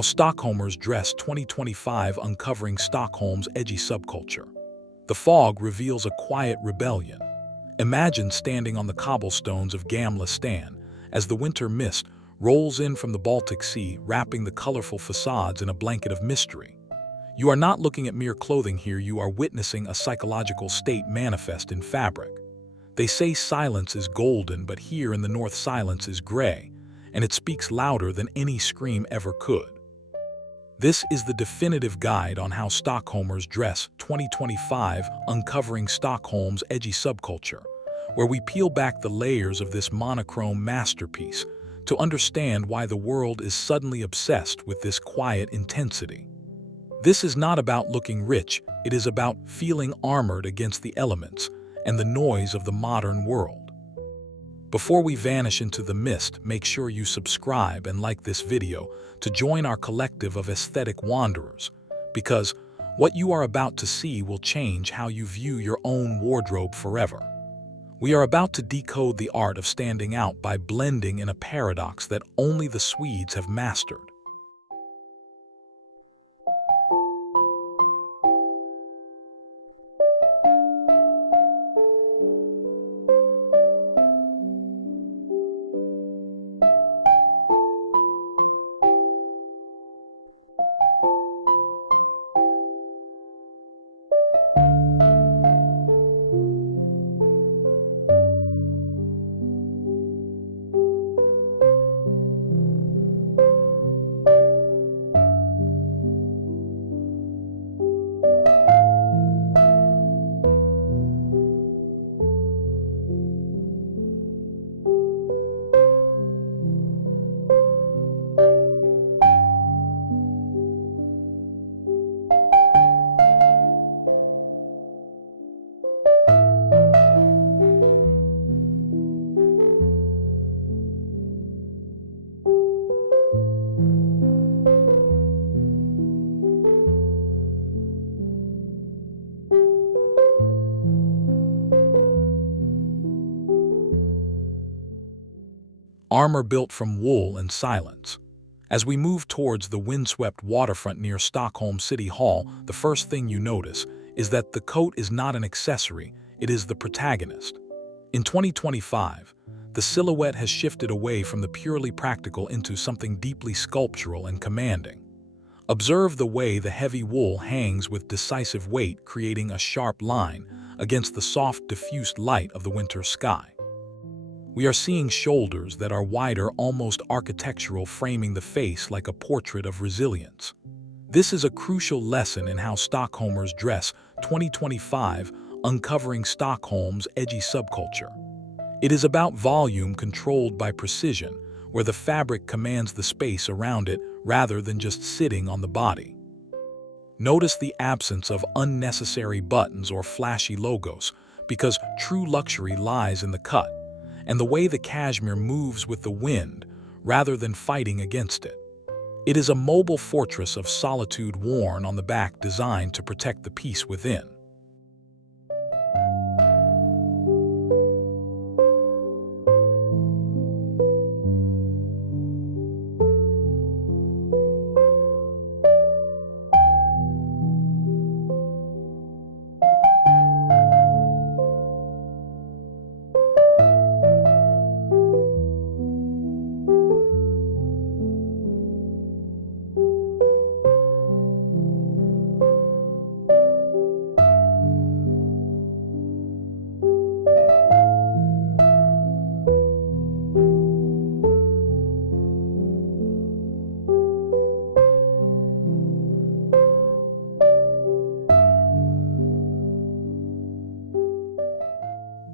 How Stockholmers Dress 2025 Uncovering Stockholm's Edgy Subculture. The fog reveals a quiet rebellion. Imagine standing on the cobblestones of Gamla Stan as the winter mist rolls in from the Baltic Sea, wrapping the colorful facades in a blanket of mystery. You are not looking at mere clothing here, you are witnessing a psychological state manifest in fabric. They say silence is golden, but here in the north silence is gray, and it speaks louder than any scream ever could. This is the definitive guide on how Stockholmers Dress 2025 Uncovering Stockholm's Edgy Subculture, where we peel back the layers of this monochrome masterpiece to understand why the world is suddenly obsessed with this quiet intensity. This is not about looking rich, it is about feeling armored against the elements and the noise of the modern world. Before we vanish into the mist, make sure you subscribe and like this video to join our collective of aesthetic wanderers, because what you are about to see will change how you view your own wardrobe forever. We are about to decode the art of standing out by blending in a paradox that only the Swedes have mastered. Armor built from wool and silence. As we move towards the windswept waterfront near Stockholm City Hall, the first thing you notice is that the coat is not an accessory, it is the protagonist. In 2025, the silhouette has shifted away from the purely practical into something deeply sculptural and commanding. Observe the way the heavy wool hangs with decisive weight, creating a sharp line against the soft, diffused light of the winter sky. We are seeing shoulders that are wider, almost architectural, framing the face like a portrait of resilience. This is a crucial lesson in how Stockholmers Dress 2025 Uncovering Stockholm's Edgy Subculture. It is about volume controlled by precision, where the fabric commands the space around it rather than just sitting on the body. Notice the absence of unnecessary buttons or flashy logos, because true luxury lies in the cut and the way the cashmere moves with the wind rather than fighting against it. It is a mobile fortress of solitude worn on the back, designed to protect the peace within.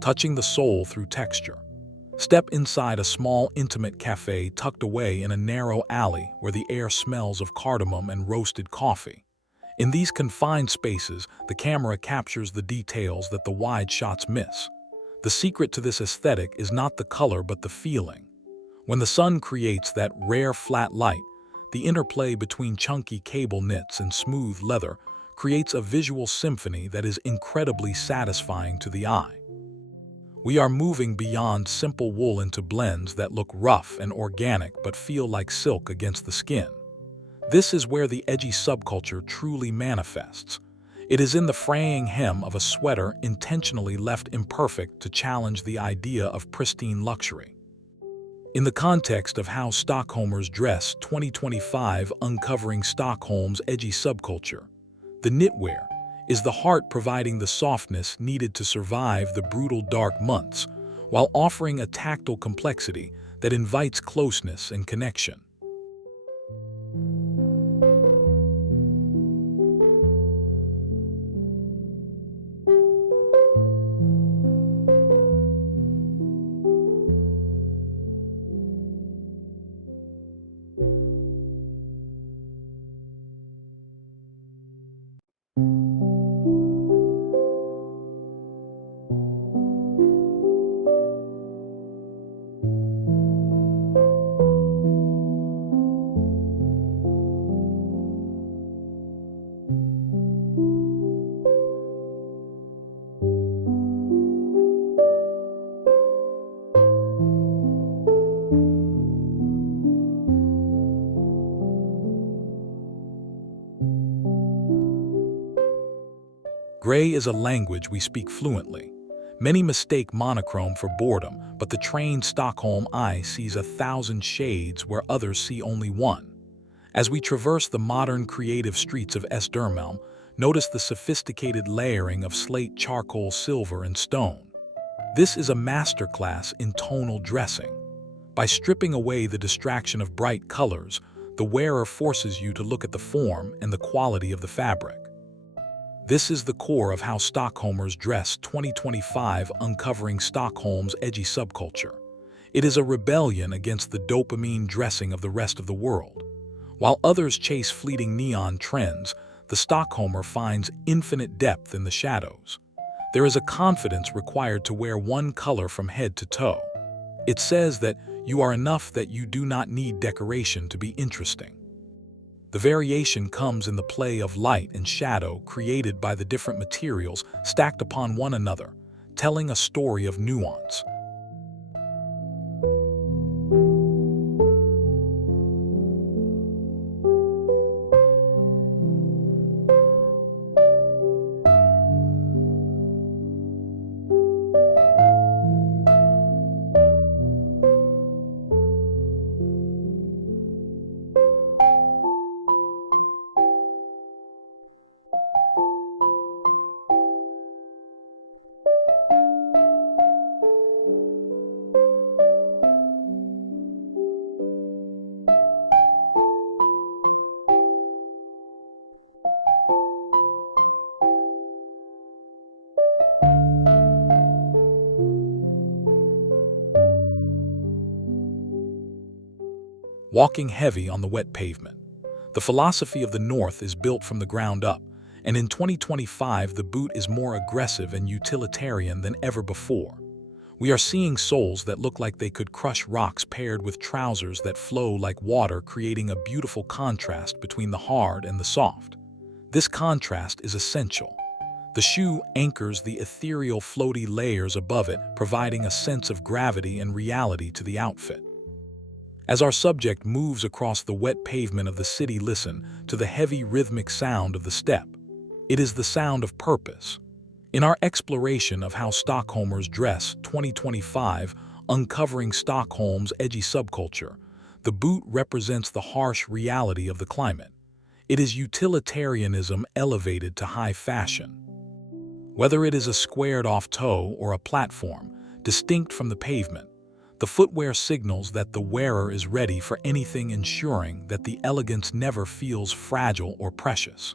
Touching the soul through texture. Step inside a small, intimate cafe tucked away in a narrow alley where the air smells of cardamom and roasted coffee. In these confined spaces, the camera captures the details that the wide shots miss. The secret to this aesthetic is not the color but the feeling. When the sun creates that rare flat light, the interplay between chunky cable knits and smooth leather creates a visual symphony that is incredibly satisfying to the eye. We are moving beyond simple wool into blends that look rough and organic but feel like silk against the skin. This is where the edgy subculture truly manifests. It is in the fraying hem of a sweater intentionally left imperfect to challenge the idea of pristine luxury. In the context of How Stockholmers Dress 2025 uncovering Stockholm's edgy subculture, the knitwear is the heart providing the softness needed to survive the brutal dark months, while offering a tactile complexity that invites closeness and connection. Gray is a language we speak fluently. Many mistake monochrome for boredom, but the trained Stockholm eye sees 1,000 shades where others see only one. As we traverse the modern creative streets of Södermalm, notice the sophisticated layering of slate, charcoal, silver, and stone. This is a masterclass in tonal dressing. By stripping away the distraction of bright colors, the wearer forces you to look at the form and the quality of the fabric. This is the core of How Stockholmers Dress 2025 uncovering Stockholm's edgy subculture. It is a rebellion against the dopamine dressing of the rest of the world. While others chase fleeting neon trends, the Stockholmer finds infinite depth in the shadows. There is a confidence required to wear one color from head to toe. It says that you are enough, that you do not need decoration to be interesting. The variation comes in the play of light and shadow created by the different materials stacked upon one another, telling a story of nuance. Walking heavy on the wet pavement. The philosophy of the North is built from the ground up, and in 2025 the boot is more aggressive and utilitarian than ever before. We are seeing soles that look like they could crush rocks paired with trousers that flow like water, creating a beautiful contrast between the hard and the soft. This contrast is essential. The shoe anchors the ethereal floaty layers above it, providing a sense of gravity and reality to the outfit. As our subject moves across the wet pavement of the city, listen to the heavy rhythmic sound of the step. It is the sound of purpose. In our exploration of How Stockholmers Dress 2025 uncovering Stockholm's edgy subculture, the boot represents the harsh reality of the climate. It is utilitarianism elevated to high fashion. Whether it is a squared-off toe or a platform, distinct from the pavement, the footwear signals that the wearer is ready for anything, ensuring that the elegance never feels fragile or precious.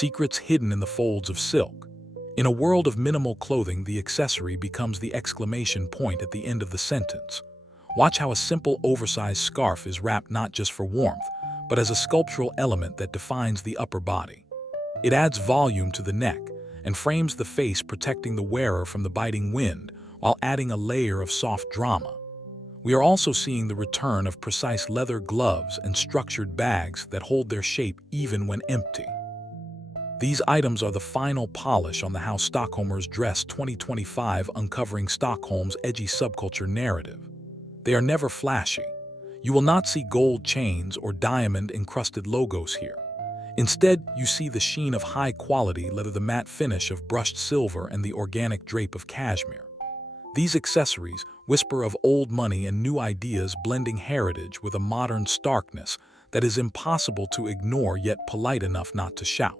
secrets hidden in the folds of silk. In a world of minimal clothing, the accessory becomes the exclamation point at the end of the sentence. Watch how a simple oversized scarf is wrapped not just for warmth, but as a sculptural element that defines the upper body. It adds volume to the neck and frames the face, protecting the wearer from the biting wind while adding a layer of soft drama. We are also seeing the return of precise leather gloves and structured bags that hold their shape even when empty. These items are the final polish on the How Stockholmers Dress 2025, uncovering Stockholm's edgy subculture narrative. They are never flashy. You will not see gold chains or diamond-encrusted logos here. Instead, you see the sheen of high-quality leather, the matte finish of brushed silver, and the organic drape of cashmere. These accessories whisper of old money and new ideas, blending heritage with a modern starkness that is impossible to ignore yet polite enough not to shout.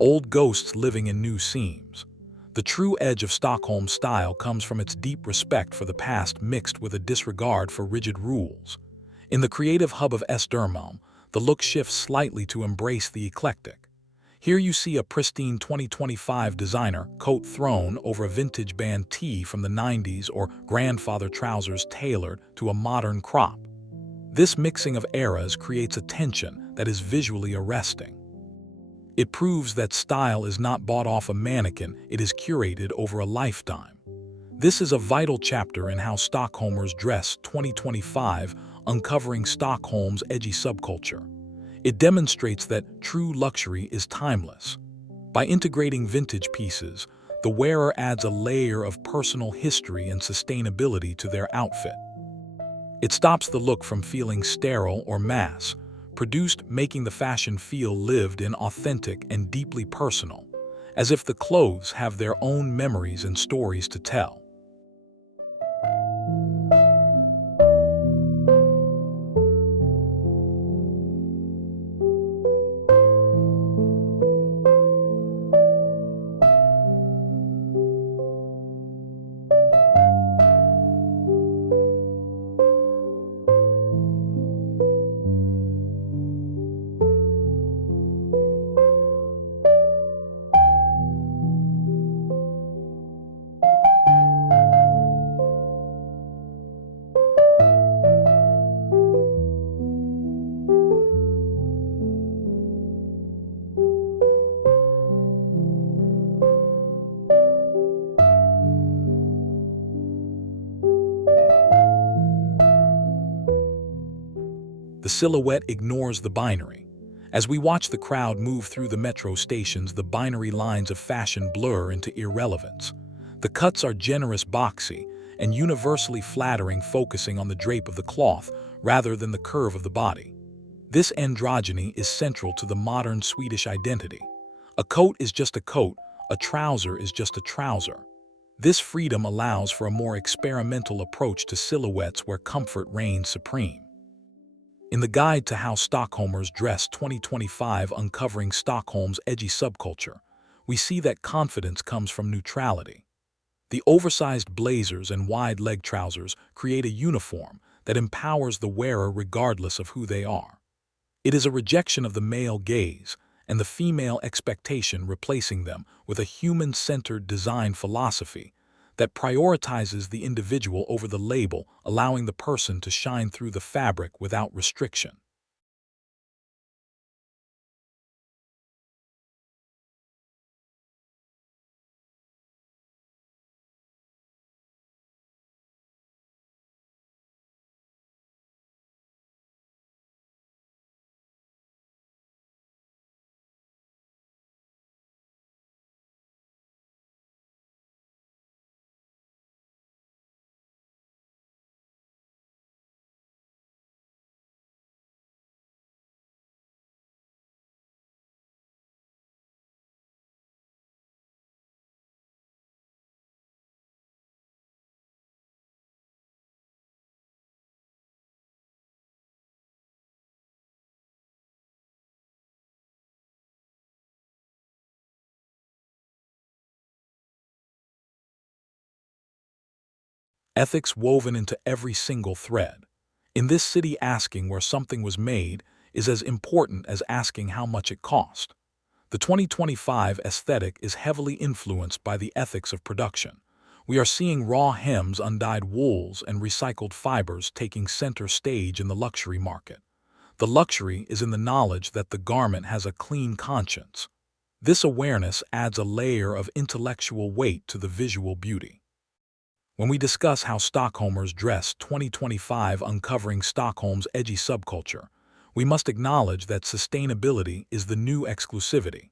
Old ghosts living in new seams. The true edge of Stockholm style comes from its deep respect for the past mixed with a disregard for rigid rules. In the creative hub of Södermalm, the look shifts slightly to embrace the eclectic. Here you see a pristine 2025 designer coat thrown over a vintage band tee from the 90s, or grandfather trousers tailored to a modern crop. This mixing of eras creates a tension that is visually arresting. It proves that style is not bought off a mannequin, it is curated over a lifetime. This is a vital chapter in How Stockholmers Dress 2025, uncovering Stockholm's edgy subculture. It demonstrates that true luxury is timeless. By integrating vintage pieces, the wearer adds a layer of personal history and sustainability to their outfit. It stops the look from feeling sterile or mass-produced, making the fashion feel lived in, authentic, and deeply personal, as if the clothes have their own memories and stories to tell. The silhouette ignores the binary. As we watch the crowd move through the metro stations, the binary lines of fashion blur into irrelevance. The cuts are generous, boxy, and universally flattering, focusing on the drape of the cloth rather than the curve of the body. This androgyny is central to the modern Swedish identity. A coat is just a coat, a trouser is just a trouser. This freedom allows for a more experimental approach to silhouettes where comfort reigns supreme. In the guide to How Stockholmers Dress 2025, uncovering Stockholm's edgy subculture, we see that confidence comes from neutrality. The oversized blazers and wide-leg trousers create a uniform that empowers the wearer regardless of who they are. It is a rejection of the male gaze and the female expectation, replacing them with a human-centered design philosophy that prioritizes the individual over the label, allowing the person to shine through the fabric without restriction. ethics woven into every single thread. In this city, asking where something was made is as important as asking how much it cost. The 2025 aesthetic is heavily influenced by the ethics of production. We are seeing raw hems, undyed wools, and recycled fibers taking center stage in the luxury market. The luxury is in the knowledge that the garment has a clean conscience. This awareness adds a layer of intellectual weight to the visual beauty. When we discuss how Stockholmers Dress 2025 uncovering Stockholm's edgy subculture, we must acknowledge that sustainability is the new exclusivity.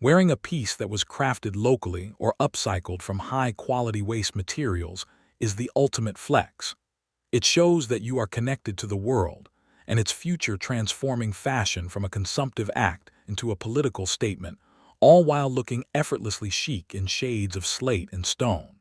Wearing a piece that was crafted locally or upcycled from high-quality waste materials is the ultimate flex. It shows that you are connected to the world and its future, transforming fashion from a consumptive act into a political statement, all while looking effortlessly chic in shades of slate and stone.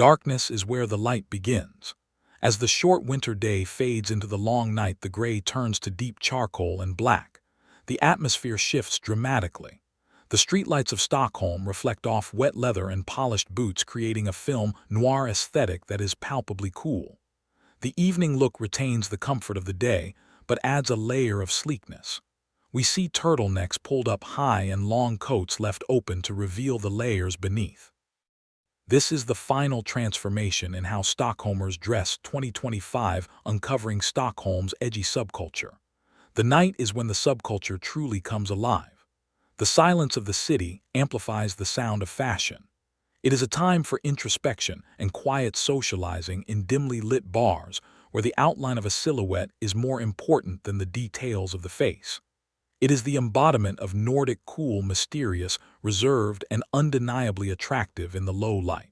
Darkness is where the light begins. As the short winter day fades into the long night, the gray turns to deep charcoal and black. The atmosphere shifts dramatically. The streetlights of Stockholm reflect off wet leather and polished boots, creating a film noir aesthetic that is palpably cool. The evening look retains the comfort of the day, but adds a layer of sleekness. We see turtlenecks pulled up high and long coats left open to reveal the layers beneath. This is the final transformation in how Stockholmers Dress 2025 uncovering Stockholm's edgy subculture. The night is when the subculture truly comes alive. The silence of the city amplifies the sound of fashion. It is a time for introspection and quiet socializing in dimly lit bars where the outline of a silhouette is more important than the details of the face. It is the embodiment of Nordic cool, mysterious, reserved, and undeniably attractive in the low light.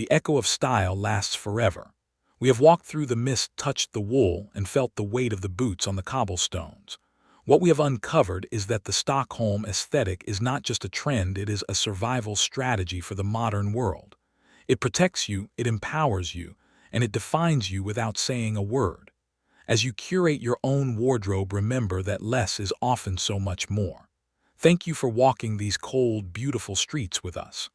The echo of style lasts forever. We have walked through the mist, touched the wool, and felt the weight of the boots on the cobblestones. What we have uncovered is that the Stockholm aesthetic is not just a trend, it is a survival strategy for the modern world. It protects you, it empowers you, and it defines you without saying a word. As you curate your own wardrobe, remember that less is often so much more. Thank you for walking these cold, beautiful streets with us.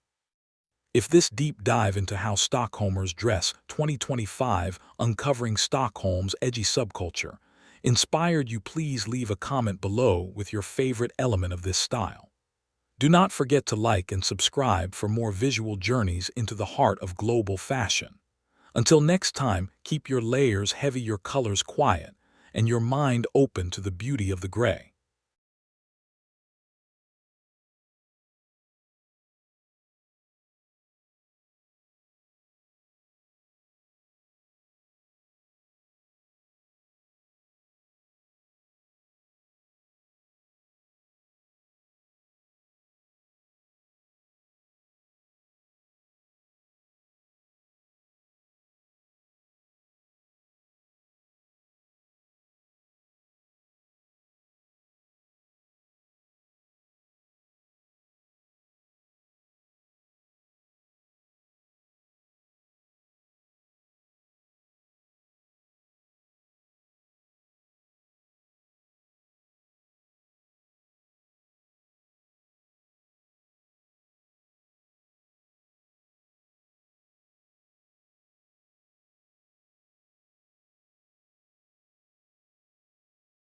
If this deep dive into how Stockholmers Dress 2025 uncovering Stockholm's edgy subculture inspired you, please leave a comment below with your favorite element of this style. Do not forget to like and subscribe for more visual journeys into the heart of global fashion. Until next time, keep your layers heavy, your colors quiet, and your mind open to the beauty of the gray.